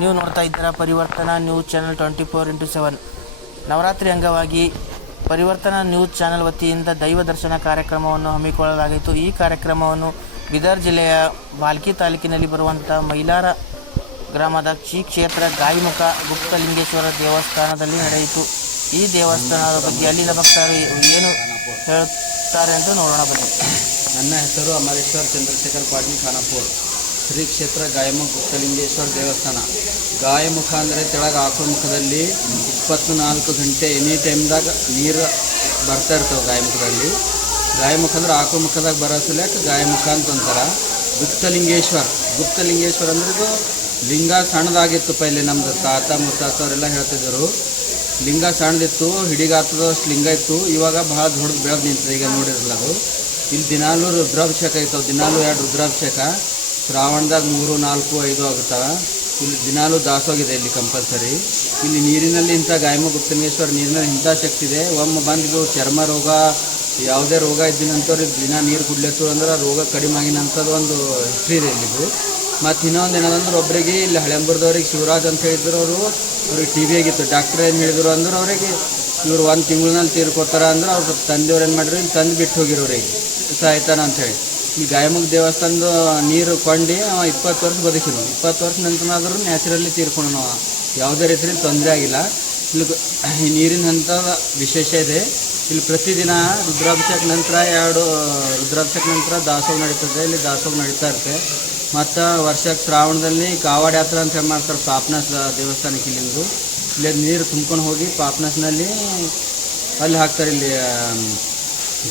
ನೀವು ನೋಡ್ತಾ ಇದ್ದೀರಾ Parivartana news channel twenty four into seven. Navaratri ಅಂಗವಾಗಿ ಪರಿವರ್ತನಾ ನ್ಯೂಸ್ ಚಾನಲ್ ವತಿಯಿಂದ ದೈವ ದರ್ಶನ ಕಾರ್ಯಕ್ರಮವನ್ನು ಹಮ್ಮಿಕೊಳ್ಳಲಾಗಿತ್ತು. ಈ ಕಾರ್ಯಕ್ರಮವನ್ನು ಬೀದರ್ ಜಿಲ್ಲೆಯ ಬಾಲ್ಕಿ ತಾಲೂಕಿನಲ್ಲಿ ಬರುವಂಥ ಮೈಲಾರ ಗ್ರಾಮದ ಶ್ರೀ ಕ್ಷೇತ್ರ ಗಾಯಿಮುಖ ಗುಪ್ತಲಿಂಗೇಶ್ವರ ದೇವಸ್ಥಾನದಲ್ಲಿ ನಡೆಯಿತು. ಈ ದೇವಸ್ಥಾನದ ಬಗ್ಗೆ ಅಲ್ಲಿನ ಭಕ್ತರು ಏನು ಹೇಳುತ್ತಾರೆ ಅಂತ ನೋಡೋಣ ಬನ್ನಿ. ನನ್ನ ಹೆಸರು ಅಮರೇಶ್ವರ್ ಚಂದ್ರಶೇಖರ್ ಪಾಟೀಲ್ ಖಾನಾಪುರ್. ಶ್ರೀ ಕ್ಷೇತ್ರ ಗಾಯಮುಖ ಗುಪ್ತಲಿಂಗೇಶ್ವರ ದೇವಸ್ಥಾನ. ಗಾಯಮುಖ ಅಂದರೆ ತೆಳಗೆ ಆಕಳ ಮುಖದಲ್ಲಿ ಇಪ್ಪತ್ನಾಲ್ಕು ಗಂಟೆ ಎನಿ ಟೈಮ್ದಾಗ ನೀರು ಬರ್ತಾ ಇರ್ತವೆ ಗಾಯಮುಖದಲ್ಲಿ. ಗಾಯಮುಖ ಅಂದ್ರೆ ಆಕಳ ಮುಖದಾಗ ಬರೋ ಸಲಕ್ಕೆ ಗಾಯಮುಖ ಅಂತ ಅಂತಾರೆ? ಗುಪ್ತಲಿಂಗೇಶ್ವರ. ಗುಪ್ತಲಿಂಗೇಶ್ವರ ಅಂದ್ರೆ ಲಿಂಗ ಸಣ್ಣದಾಗಿತ್ತು ಪೈಲೆ ನಮ್ದು ತಾತ ಮುತ್ತಾತವರೆಲ್ಲ ಹೇಳ್ತಿದ್ದರು. ಲಿಂಗ ಸಣ್ಣದಿತ್ತು ಹಿಡಿಗಾತದಷ್ಟು ಲಿಂಗ ಇತ್ತು. ಇವಾಗ ಭಾಳ ದೊಡ್ಡದು ಬೆಳೆದು ನಿಂತಿದೆ. ಈಗ ನೋಡಿರಲ್ಲ ಅದು. ಇಲ್ಲಿ ದಿನಾಲೂ ರುದ್ರಾಭಿಷೇಕ ಇತ್ತು ದಿನಾಲೂ ಎರಡು ರುದ್ರಾಭಿಷೇಕ. ಶ್ರಾವಣದಾಗ ಮೂರು, ನಾಲ್ಕು, ಐದು ಆಗುತ್ತವೆ ಇಲ್ಲಿ ದಿನಾಲೂ ದಾಸೋಗಿದೆ ಇಲ್ಲಿ ಕಂಪಲ್ಸರಿ. ಇಲ್ಲಿ ನೀರಿನಲ್ಲಿ ಇಂಥ ಗಾಯಮ ಗುಪ್ತಲಿಂಗೇಶ್ವರ ನೀರಿನಲ್ಲಿ ಇಂಥ ಶಕ್ತಿ ಇದೆ. ಒಮ್ಮೆ ಬಂದಿದ್ದು ಚರ್ಮ ರೋಗ, ಯಾವುದೇ ರೋಗ ಇದ್ದಿನಂಥವ್ರು ದಿನ ನೀರು ಕುಡ್ಲತ್ತು ಅಂದ್ರೆ ರೋಗ ಕಡಿಮೆ ಆಗಿನಂಥದ್ದು ಒಂದು ಹಿಸ್ಟ್ರಿ ಇದೆ ಇಲ್ಲಿದು. ಮತ್ತು ಇನ್ನೊಂದು ಏನದಂದ್ರೆ ಒಬ್ಬರಿಗೆ ಇಲ್ಲಿ ಹಳೆಂಬುರ್ದವ್ರಿಗೆ ಶಿವರಾಜ್ ಅಂತ ಹೇಳಿದ್ರು ಅವರು. ಅವ್ರಿಗೆ ಟಿ ವಿ ಆಗಿತ್ತು. ಡಾಕ್ಟ್ರ್ ಏನು ಹೇಳಿದ್ರು ಅಂದ್ರೆ ಅವರಿಗೆ ಇವರು ಒಂದು ತಿಂಗಳಿನಲ್ಲಿ ತೀರ್ಕೋತಾರ ಅಂದ್ರೆ ಅವ್ರ ತಂದೆಯವ್ರು ಏನು ಮಾಡಿದ್ರು? ಇಲ್ಲಿ ತಂದು ಬಿಟ್ಟು ಹೋಗಿರೋರಿಗೆ ಸಾಯ್ತಾನ ಅಂಥೇಳಿ ಈ ಗಾಯಮುಖ ದೇವಸ್ಥಾನದ ನೀರು ಕೊಂಡು ಇಪ್ಪತ್ತು ವರ್ಷ ಬದುಕಿರು ಇಪ್ಪತ್ತು ವರ್ಷ ನಂತರ ಆದರೂ ನ್ಯಾಚುರಲಿ ತೀರ್ಕೊಂಡು ಯಾವುದೇ ರೀತಿಯಲ್ಲಿ ತೊಂದರೆ ಆಗಿಲ್ಲ. ಇಲ್ಲಿ ಈ ನೀರಿನ ವಿಶೇಷ ಇದೆ. ಇಲ್ಲಿ ಪ್ರತಿದಿನ ರುದ್ರಾಭಿಷೇಕ ನಂತರ ಎರಡು, ರುದ್ರಾಭಿಷೇಕ ನಂತರ ದಾಸೋಹ ನಡೀತದೆ. ಇಲ್ಲಿ ದಾಸೋಹ ನಡೀತಾ ಇರುತ್ತೆ. ಮತ್ತು ವರ್ಷಕ್ಕೆ ಶ್ರಾವಣದಲ್ಲಿ ಕಾವಾಡ ಯಾತ್ರೆ ಅಂತ ಏನು ಮಾಡ್ತಾರೆ? ಪಾಪನಾಸ ದೇವಸ್ಥಾನಕ್ಕೆ ಇಲ್ಲಿಂದು. ಇಲ್ಲಿ ನೀರು ತುಂಬ್ಕೊಂಡು ಹೋಗಿ ಪಾಪನಾಸ್ನಲ್ಲಿ ಅಲ್ಲಿ ಹಾಕ್ತಾರೆ ಇಲ್ಲಿ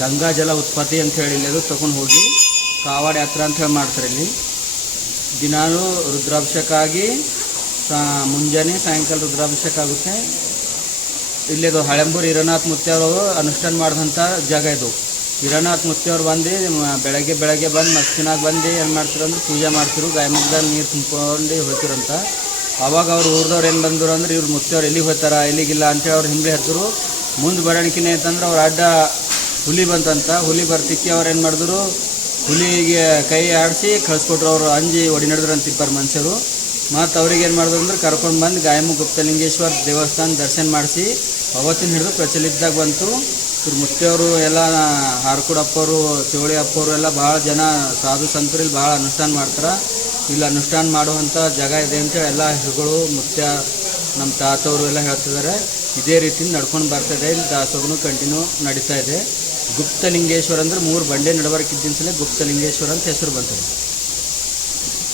ಗಂಗಾ ಜಲ ಉತ್ಪತ್ತಿ ಅಂತ ಹೇಳಿ ಇಲ್ಲಿ ಅದು ತಗೊಂಡು ಹೋಗಿ ಕಾವಾಡ ಯಾತ್ರೆ ಅಂತ ಹೇಳಿ ಮಾಡ್ತಾರೆ ಇಲ್ಲಿ. ದಿನಾಲೂ ರುದ್ರಾಭಿಷೇಕ ಆಗಿ ಮುಂಜಾನೆ ಸಾಯಂಕಾಲ ರುದ್ರಾಭಿಷೇಕ ಆಗುತ್ತೆ. ಇಲ್ಲಿದು ಹಳೆಂಬೂರು ಹಿರನಾಥ್ ಮುತ್ಯವರು ಅನುಷ್ಠಾನ ಮಾಡಿದಂಥ ಜಾಗ ಇದು. ಹಿರನಾಥ್ ಮುತ್ಯವ್ರು ಬಂದು ಬೆಳಗ್ಗೆ ಬೆಳಗ್ಗೆ ಬಂದು, ಮಸ್ತಿನಾಗ ಬಂದು ಏನು ಮಾಡ್ತಿರು ಅಂದ್ರೆ ಪೂಜೆ ಮಾಡ್ತಿರು ಗಾಯಮುಖದಲ್ಲಿ ನೀರು ತುಂಬಿಕೊಂಡು ಹೋಗ್ತಿರಂತ ಅವಾಗ ಅವ್ರು ಊರ್ದವ್ರು ಏನು ಬಂದರು ಅಂದ್ರೆ ಇವ್ರು ಮುತ್ಯವ್ರು ಎಲ್ಲಿಗೆ ಹೋಗ್ತಾರ ಎಲ್ಲಿಗಿಲ್ಲ ಅಂತೇಳಿ ಅವ್ರು ಹಿಂಗೆ ಹತ್ತಿರು ಮುಂದೆ ಬರೋಣಕಿನೇ ಅಂತಂದ್ರೆ ಅವ್ರ ಅಡ್ಡ ಹುಲಿ ಬಂತಂತ. ಹುಲಿ ಬರ್ತಿಕ್ಕಿ ಅವ್ರು ಏನು ಮಾಡಿದ್ರು ಹುಲಿಗೆ ಕೈ ಆಡಿಸಿ ಕಳಿಸ್ಕೊಟ್ರು ಅವರು ಅಂಜಿ ಒಡಿ ನಡೆದ್ರಂತ ಇಬ್ಬರು ಮನುಷ್ಯರು. ಮತ್ತು ಅವ್ರಿಗೆ ಏನು ಮಾಡಿದ್ರು ಅಂದ್ರೆ ಕರ್ಕೊಂಡು ಬಂದು ಗಾಯಮ ಗುಪ್ತಲಿಂಗೇಶ್ವರ ದೇವಸ್ಥಾನ ದರ್ಶನ ಮಾಡಿಸಿ ಅವತ್ತಿನ ಹಿಡಿದು ಪ್ರಚಲಿತದಾಗ ಬಂತು. ಇವ್ರು ಮುತ್ತೆಯವರು ಎಲ್ಲ ಹಾರ್ಕುಡಪ್ಪವರು ಚೋಳಿ ಅಪ್ಪವರು ಎಲ್ಲ ಭಾಳ ಜನ ಸಾಧು ಸಂತರು ಇಲ್ಲಿ ಭಾಳ ಅನುಷ್ಠಾನ ಮಾಡ್ತಾರೆ. ಇಲ್ಲಿ, ಅನುಷ್ಠಾನ ಮಾಡುವಂಥ ಜಾಗ ಇದೆ ಅಂತೇಳಿ ಎಲ್ಲ ಹಿರುಗಳು ಮುತ್ಯ ನಮ್ಮ ತಾತವರು ಎಲ್ಲ ಹೇಳ್ತಿದ್ದಾರೆ ಇದೇ ರೀತಿ ನಡ್ಕೊಂಡು ಬರ್ತಾಯಿದೆ ಇಲ್ಲಿ ದಾಸೋಗನು ಕಂಟಿನ್ಯೂ ನಡೀತಾ ಇದೆ. ಗುಪ್ತಲಿಂಗೇಶ್ವರ ಅಂದ್ರೆ ಮೂರು ಬಂಡೆ ನಡಬರ್ಕಿದ್ದಿನ ಸಲ ಗುಪ್ತಲಿಂಗೇಶ್ವರ ಅಂತ ಹೆಸರು ಬಂತದೆ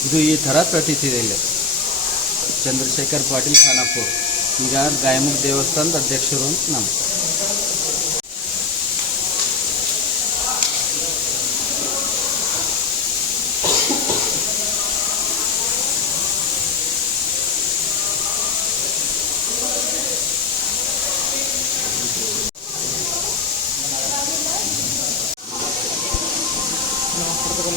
ಇದು ಈ ಥರ ಪ್ರತೀತಿ ಇದೆ ಇಲ್ಲಿ. ಚಂದ್ರಶೇಖರ್ ಪಾಟೀಲ್ ಖಾನಾಪುರ್. ಈಗ ಗಾಯಮುಖ ದೇವಸ್ಥಾನದ ಅಧ್ಯಕ್ಷರು ಅಂತ ನಮ್ಮ ততক্ষণ